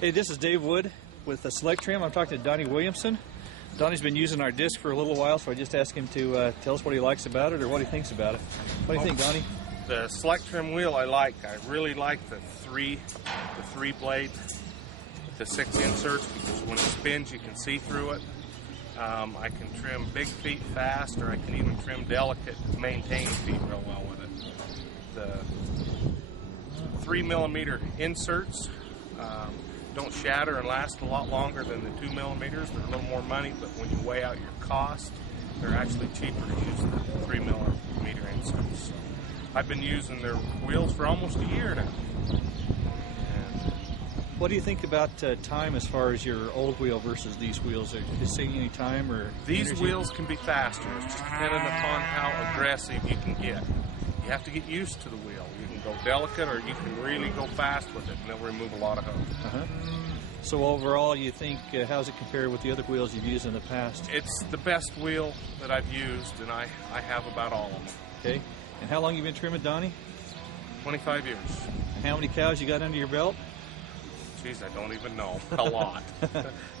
Hey, this is Dave Wood with Select Trim. I'm talking to Donnie Williamson. Donnie's been using our disc for a little while, so I just asked him to tell us what he likes about it or what he thinks about it. What do you think, Donnie? The Select Trim wheel I like. I really like the three blade with the 6 inserts, because when it spins you can see through it. I can trim big feet fast, or I can even trim delicate, maintained feet real well with it. The 3mm inserts don't shatter and last a lot longer than the 2mm. They're a little more money, but when you weigh out your cost, they're actually cheaper to use the 3mm inserts. So I've been using their wheels for almost a year now. What do you think about time as far as your old wheel versus these wheels? Are you saving any time or these energy? Wheels can be faster. It's just dependent upon how aggressive you can get. You have to get used to the wheel. You can go delicate, or you can really go fast with it, and it'll remove a lot of hoe. So overall, you think, how's it compared with the other wheels you've used in the past? It's the best wheel that I've used, and I have about all of them. Okay. And how long you been trimming, Donnie? 25 years. And how many cows you got under your belt? Geez, I don't even know. A lot. You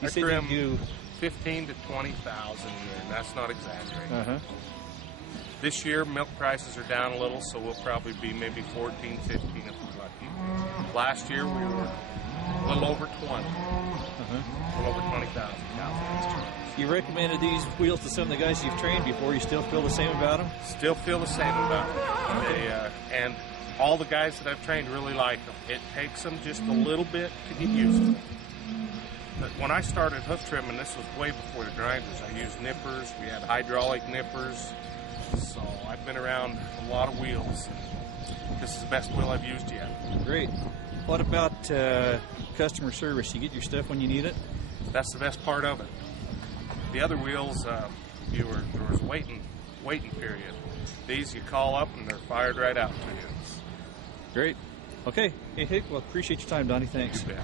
I said trim you 15 to 20,000 a year, and that's not exaggerating. This year, milk prices are down a little, so we'll probably be maybe 14, 15 if we're lucky. Last year, we were a little over 20. A little over 20,000 cows. You recommended these wheels to some of the guys you've trained before. You still feel the same about them? Still feel the same about them. And all the guys that I've trained really like them. It takes them just a little bit to get used to them. But when I started hoof trimming, this was way before the grinders. I used nippers. We had hydraulic nippers. So I've been around a lot of wheels. This is the best wheel I've used yet. Great. What about customer service? You get your stuff when you need it? That's the best part of it. The other wheels, there was a waiting period. These you call up and they're fired right out to you. Great. Okay. Hey, well, appreciate your time, Donnie. Thanks. Yeah.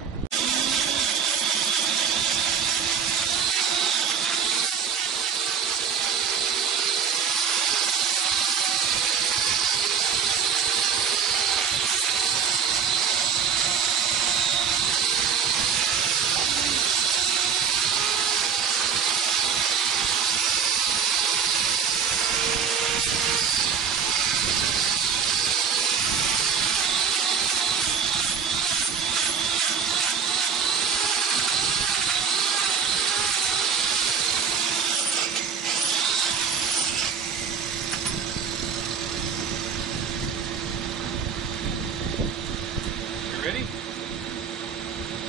Ready?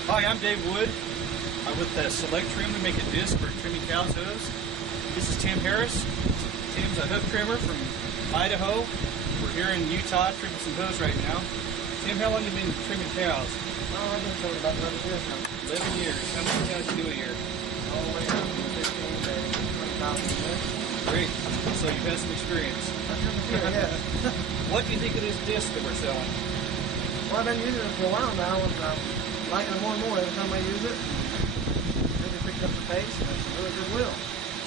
Hi, I'm Dave Wood. I'm with Select Trim. We make a disc for trimming cows' hooves. This is Tim Harris. Tim's a hoof trimmer from Idaho. We're here in Utah trimming some hooves right now. Tim, how long have you been trimming cows? Oh, I've been trimming about 11 years now. 11 years. How many cows do you do a year? All the way up to 15 to 20,000 a year. Great. So you've had some experience. Yeah. What do you think of this disc that we're selling? Well, I've been using it for a while now, and I'm liking it more and more every time I use it. Really picked up the pace, and it's a really good wheel.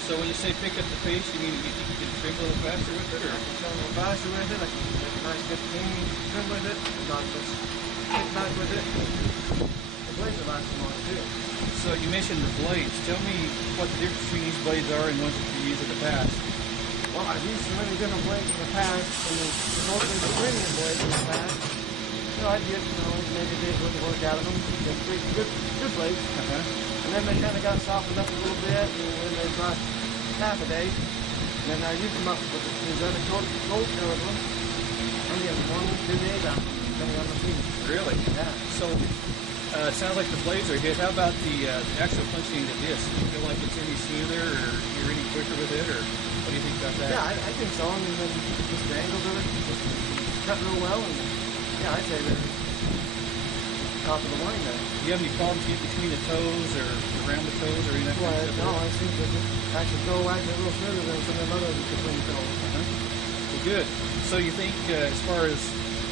So when you say pick up the pace, you mean you think you can trim a little faster with it, or? I can trim a little faster with it. I can make a nice 15 trim with it. Not just kick back with it. The blades are lasting longer too. So you mentioned the blades. Tell me what the difference between these blades are and ones that you used in the past. Well, I've used so many different blades in the past, and mostly the premium blades in the past. You know, I'd get, maybe a day's worth of work out of them. Get good blades. And then they kind of got softened up a little bit, and then they brought half a day. And then I used them up with these other gold colored ones. I'm getting 1 2 days out, depending on the feed. Really? Yeah. So it sounds like the blades are good. How about the actual punching of the disc? Do you feel like it's any smoother, or you're any quicker with it, or what do you think about that? Yeah, I think so. And then just the angles of it, just cut real well. And yeah, I'd say they're top of the line there. Do you have any problems getting between the toes or around the toes or anything? Well, no, I think they just actually go actually a little smoother than some of them others between the toes. Well, good. So you think as far as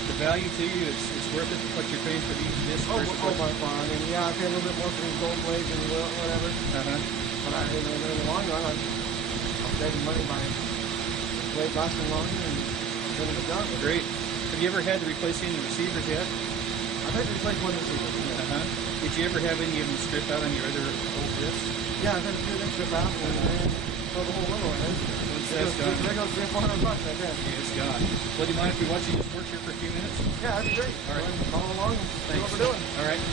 the value to you, it's worth it what you're paying for these discs? Oh, by far. I mean, yeah, I pay a little bit more for these gold blades and whatever. But in the long run, I'm saving money by the blade lasting longer and getting it done. Great. Have you ever had to replace any receivers yet? I think we played one this season. Did you ever have any of them strip out on your other old discs? Yeah, I've had a few of them strip out and then throw the whole window in. That's done. There goes $300-400 right there. Yeah, it's gone. Well, do you mind if we watch you just work here for a few minutes? Yeah, that'd be great. All right. Follow along and see Thanks. what we're doing. All right.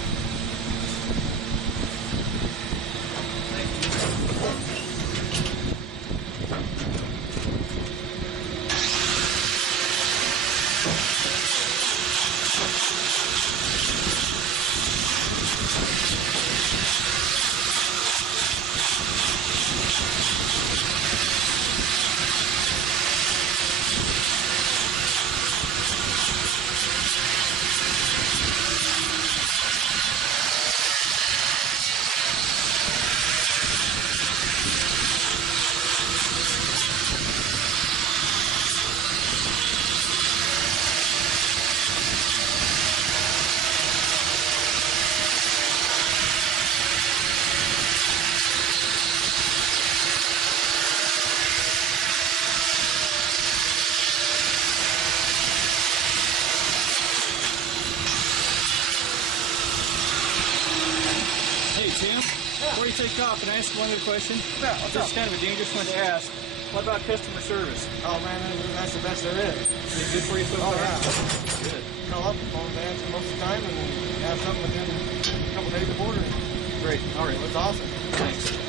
Hey, Tim, before you take off, can I ask one other question? Yeah, what's This up? is kind of a dangerous one to ask. What about customer service? Oh man, that's the best there is. Is it good for you so Oh far? yeah. Good. Call up, phone to answer most of the time, and have something within a couple days of ordering. Great. All right. It's awesome. Thanks.